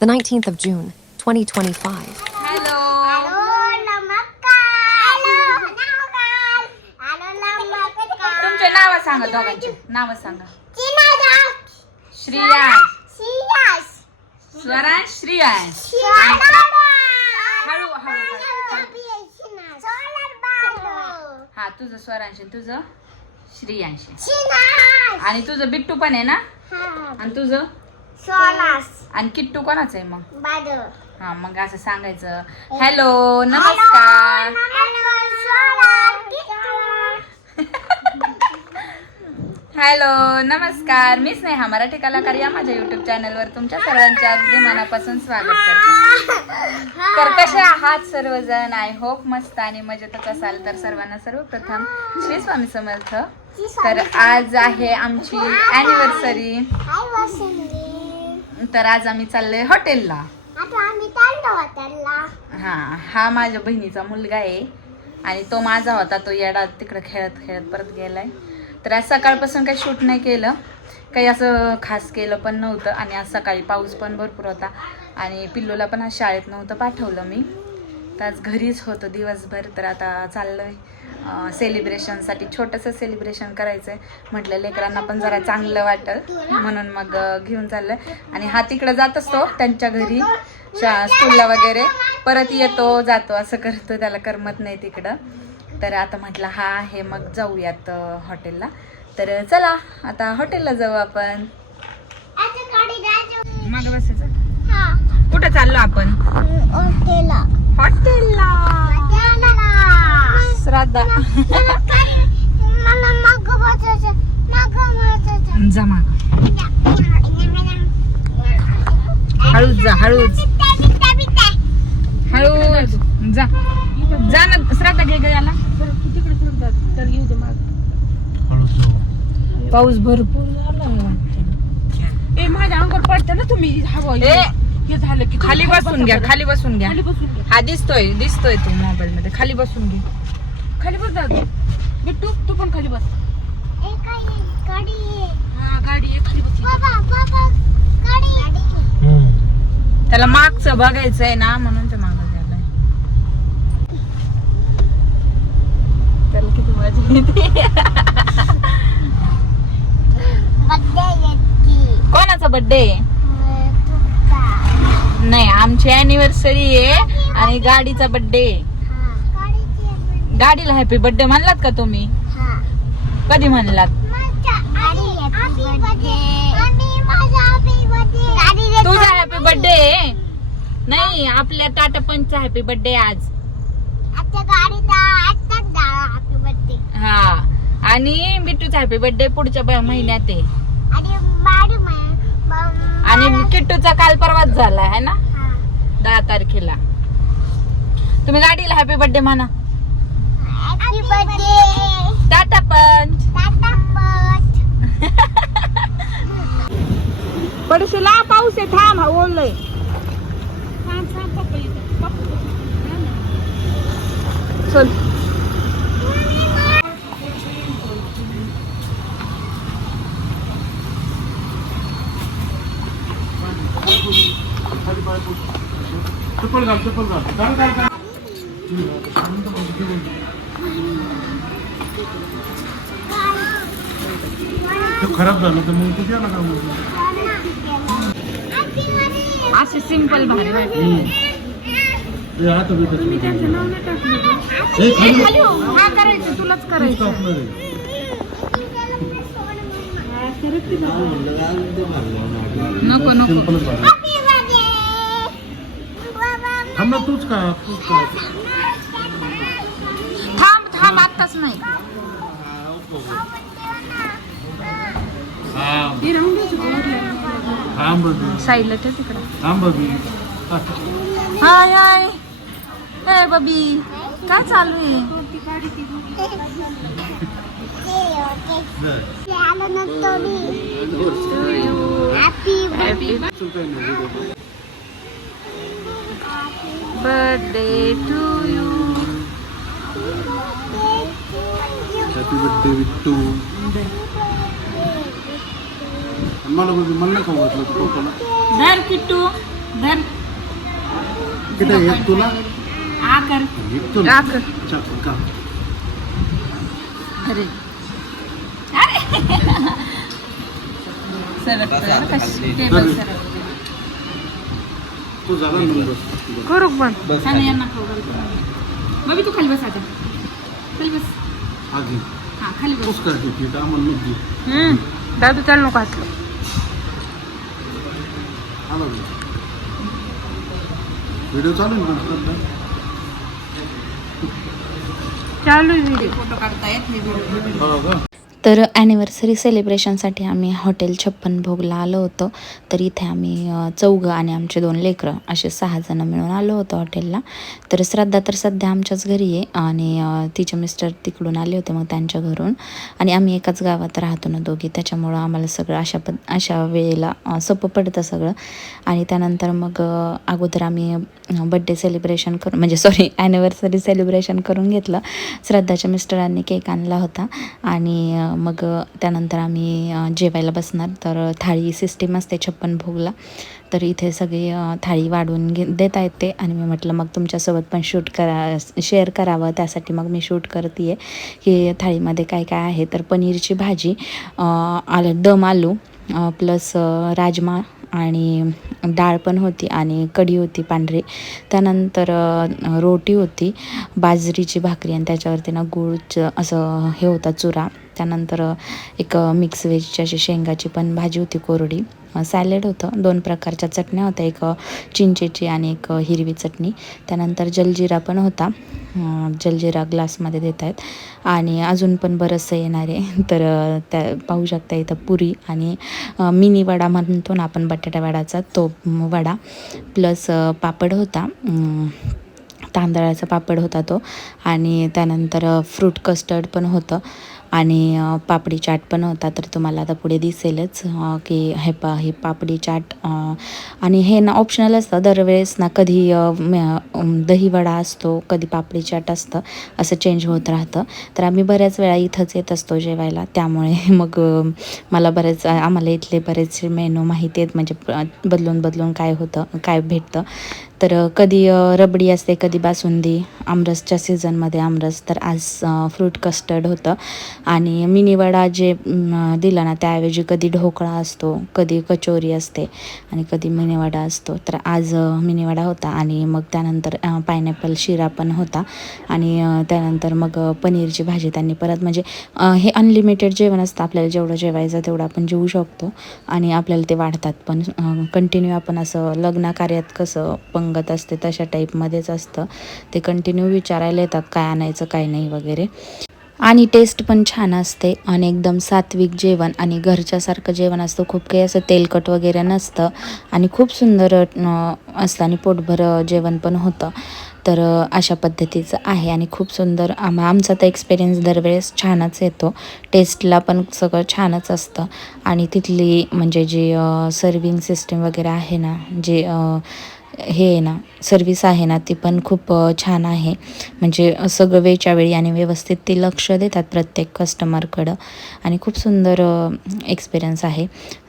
the 19th of June, 2025. Hello तुमचे नाव सांगा दोघांचे. नाव सांगा. श्रियांश स्वरांश श्रियांश हळू हळू हा तुझं स्वरांश आणि तुझं श्रियांश. आणि तुझं बिट्टू पण आहे ना? आणि तुझं? आणि किट्टू कोणाचं आहे मग? हा मग असं सांगायचं. हॅलो नमस्कार. हॅलो नमस्कार. मी स्नेहा मराठी कलाकार या माझ्या युट्यूब चॅनलवर तुमच्या सर्वांचे अगदी मनापासून स्वागत करते. तर कसे आहात सर्वजण? आय होप मस्त आणि मजेतच असाल. तर सर्वांना सर्वप्रथम श्री स्वामी समर्थ. तर आज आहे आमची अॅनिव्हर्सरी तर आज आम्ही चाललोय हॉटेलला. हा हा माझ्या बहिणीचा मुलगा आहे आणि तो माझा होता तो येडा तिकडे खेळत खेळत परत गेलाय. तर आज सकाळपासून काही शूट नाही केलं. काही असं खास केलं पण नव्हतं आणि आज सकाळी पाऊस पण भरपूर होता आणि पिल्लूला पण आज शाळेत नव्हतं पाठवलं मी. तर आज घरीच होतं दिवसभर तर आता चाललं आहे सेलिब्रेशनसाठी छोटंसं सेलिब्रेशन करायचं आहे म्हटलं लेकरांना पण जरा चांगलं वाटेल. म्हणून मग घेऊन चाललं. आणि हा तिकडं जात असतो त्यांच्या घरी. शा स्कूलला वगैरे. परत येतो जातो असं करतो. त्याला करमत नाही तिकडं. तर आता म्हटलं हा आहे. मग जाऊयात हॉटेलला तर चला आता हॉटेलला जाऊ आपण. मागं बसायचं. कुठं चाललो आपण? हॉटेलला. श्राद्धा. जा माग. हळूच जा हळूच. हळूच. जा. जा ना श्राद्धा घे ग याला. पाऊस भरपूर झाला. ए माझ्या अंगावर पडतं ना तुम्ही हवं हे झालं की खाली बसून घ्या खाली बसून घ्या. खाली बसून घ्या. हा दिसतोय दिसतोय तू मोबाईल मध्ये. खाली बसून घे. खाली बस दादू बिट्टू तू पण खाली बस. हा गाडी आहे खाली बस. त्याला मागचं बघायचंय ना म्हणून ते मागं गेलाय. त्याला किती मजा येते कोणाचा बर्थडे नाही आमची अॅनिव्हर्सरी आहे आणि गाडीचा बर्थडे गाडीला हॅपी बर्थडे म्हणलात का तुम्ही? कधी म्हणलात? तुझा हॅपी बर्थडे नाही आपल्या टाटा पंचचा हॅपी बर्थडे आज. हा. आणि बिट्टूचा हॅपी बर्थडे पुढच्या महिन्यात आहे. आणि किट्टूचा काल परवाच झाला आहे ना? दहा तारखेला. तुम्ही गाडीला हॅपी बर्थडे म्हणा. टाटा पंच. पडशीला पाऊस आहे थांब ओलय चल. चप्पल घाल चप्पल घाल खराब झालं तर मग तू द्या ना असे सिंपल भारी आता भेटत तुम्ही त्यांचं नाव नाही टाकलं हे खाली खाली हो. हा करायचं तुलाच तूच करायचं कापणार आहे नको नको. थांब ना तूच का थांब थांब आत्ताच नाही. थांब साईडला ठेव तिकडं. थांब बघू. हाय हाय. ए बबी काय चालू आहे? Birthday to you happy birthday Vittu मला बघू मला नाही खाऊ घातलं तू पप्पाला धर किट्टू धर किती एक तुला आ कर. चल, पण बाबी तू खाली बस आता. खाली बस. हा खाली बस. दादू त्याला नको हातलं आला व्हिडिओ चालू? चालू व्हिडिओ. फोटो काढता येत नाही हो तर ॲनिव्हर्सरी सेलिब्रेशनसाठी आम्ही हॉटेल छप्पन भोगला आलो होतो. तर इथे आम्ही चौघं आणि आमचे दोन लेकरं असे सहाजणं मिळून आलो होतो हॉटेलला तर श्रद्धा तर सध्या आमच्याच घरी आहे आणि तिचे मिस्टर तिकडून आले होते मग त्यांच्या घरून. आणि आम्ही एकाच गावात राहतो ना दोघी त्याच्यामुळं आम्हाला सगळं अशा पद अशा वेळेला सोपं पडतं सगळं. आणि त्यानंतर मग अगोदर आम्ही बड्डे सेलिब्रेशन करून म्हणजे सॉरी ॲनिव्हर्सरी सेलिब्रेशन करून घेतलं. श्रद्धाच्या मिस्टरांनी केक आणला होता. आणि मग त्यानंतर आम्ही जेवायला बसणार. तर थाळी सिस्टीम असते छप्पन भोगला. तर इथे सगळी थाळी वाढवून घे देता येते आणि मी म्हटलं मग तुमच्यासोबत पण शूट करा शेअर करावं. त्यासाठी मग मी शूट करते आहे की थाळीमध्ये काय काय आहे? तर पनीरची भाजी आल आलं दम आलू प्लस राजमा आणि डाळ पण होती आणि कढी होती पांढरी. त्यानंतर रोटी होती बाजरीची भाकरी आणि त्याच्यावरती ना गुळचं असं हे होता चुरा. त्यानंतर एक मिक्स व्हेजची अशी शेंगाची पण भाजी होती कोरडी. सॅलेड होतं. दोन प्रकारच्या चटण्या होत्या. एक चिंचेची आणि एक हिरवी चटणी. त्यानंतर जलजिरा पण होता. जलजिरा ग्लासमध्ये देत आहेत आणि अजून पण बरंचसं येणार आहे. तर त्या पाहू शकता इथं पुरी आणि मिनी वडा म्हणतो ना आपण बटाटा वडाचा तो वडा. प्लस पापड होता. तांदळाचा पापड होता तो. आणि त्यानंतर फ्रूट कस्टर्ड पण होतं. आणि पापडी चाट पण होता तर तुम्हाला आता पुढे दिसेलच की हे पा हे पापडी चाट आणि हे ना ऑप्शनल असतं दरवेळेस ना कधी दहीवडा दही वडा असतो कधी पापडी चाट असतं असं चेंज होत राहतं. तर आम्ही बऱ्याच वेळा इथंच येत असतो जेवायला त्यामुळे मग मला बरेच आम्हाला इथले बरेचसे मेनू माहिती आहेत म्हणजे बदलून बदलून काय होतं काय भेटतं. तर कधी रबडी असते कधी बासुंदी आमरसच्या सीझनमध्ये आमरस तर आज फ्रूट कस्टर्ड होतं. आणि मिनीवडा जे दिला ना त्याऐवजी कधी ढोकळा असतो कधी कचोरी असते आणि कधी मिनीवडा असतो. तर आज मिनीवडा होता आणि मग त्यानंतर पायनॅपल शिरा पण होता. आणि त्यानंतर मग पनीरची भाजी त्यांनी परत म्हणजे हे अनलिमिटेड जेवण असतं आपल्याला जेवढं जेवायचं तेवढं आपण जेवू शकतो. आणि आपल्याला ते वाढतात पण कंटिन्यू आपण असं लग्न कार्यात कसं पण सांगत असते तशा टाईपमध्येच असतं. ते कंटिन्यू विचारायला येतात काय आणायचं काय नाही वगैरे. आणि टेस्ट पण छान असते आणि एकदम सात्विक जेवण आणि घरच्यासारखं जेवण असतं. खूप काही असं तेलकट वगैरे नसतं आणि खूप सुंदर असतं आणि पोटभर जेवण पण होतं. तर अशा पद्धतीचं आहे आणि खूप सुंदर आम आमचा तर एक्सपिरियन्स दरवेळेस छानच येतो. टेस्टला पण सगळं छानच असतं. आणि तिथली म्हणजे जी सर्विंग सिस्टीम वगैरे आहे ना जे हे आहे ना सर्विस आहे ना ती पण खूप छान आहे. म्हणजे सगळं वेळच्या वेळी आणि व्यवस्थित ते लक्ष देतात प्रत्येक कस्टमरकडं आणि खूप सुंदर एक्सपिरियन्स आहे.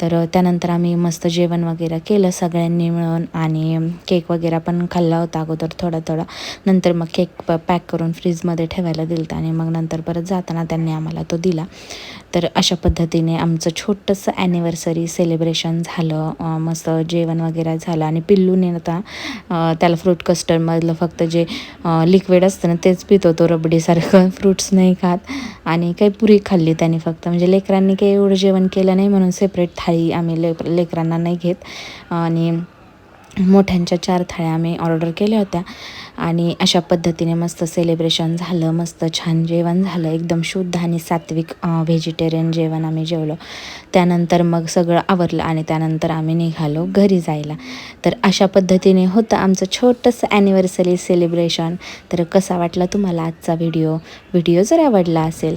तर त्यानंतर आम्ही मस्त जेवण वगैरे केलं सगळ्यांनी मिळून आणि केक वगैरे पण खाल्ला होता अगोदर थोडा थोडा. नंतर मग केक प पॅक करून फ्रीजमध्ये ठेवायला दिलं आणि मग नंतर परत जाताना त्यांनी आम्हाला तो दिला. तर अशा पद्धतीने आमचं छोटंसं ॲनिव्हर्सरी सेलिब्रेशन झालं. मस्त जेवण वगैरे झालं आणि पिल्लूने आता त्याला फ्रूट कस्टर्डमधलं फक्त जे लिक्विड असतं ना तेच पितो तो रबडीसारखं. फ्रूट्स नाही खात. आणि काही पुरी खाल्ली त्यांनी फक्त. म्हणजे लेकरांनी काही एवढं जेवण केलं नाही म्हणून सेपरेट थाळी आम्ही ले लेकरांना नाही घेत. आणि मोठ्यांच्या चार थाळ्या आम्ही ऑर्डर केल्या होत्या. आणि अशा पद्धतीने मस्त सेलिब्रेशन झालं मस्त छान जेवण झालं. एकदम शुद्ध आणि सात्विक व्हेजिटेरियन जेवण आम्ही जेवलो. त्यानंतर मग सगळं आवरलं आणि त्यानंतर आम्ही निघालो घरी जायला. तर अशा पद्धतीने होतं आमचं छोटंसं ॲनिव्हर्सरी सेलिब्रेशन तर कसा वाटला तुम्हाला आजचा व्हिडिओ व्हिडिओ जर आवडला असेल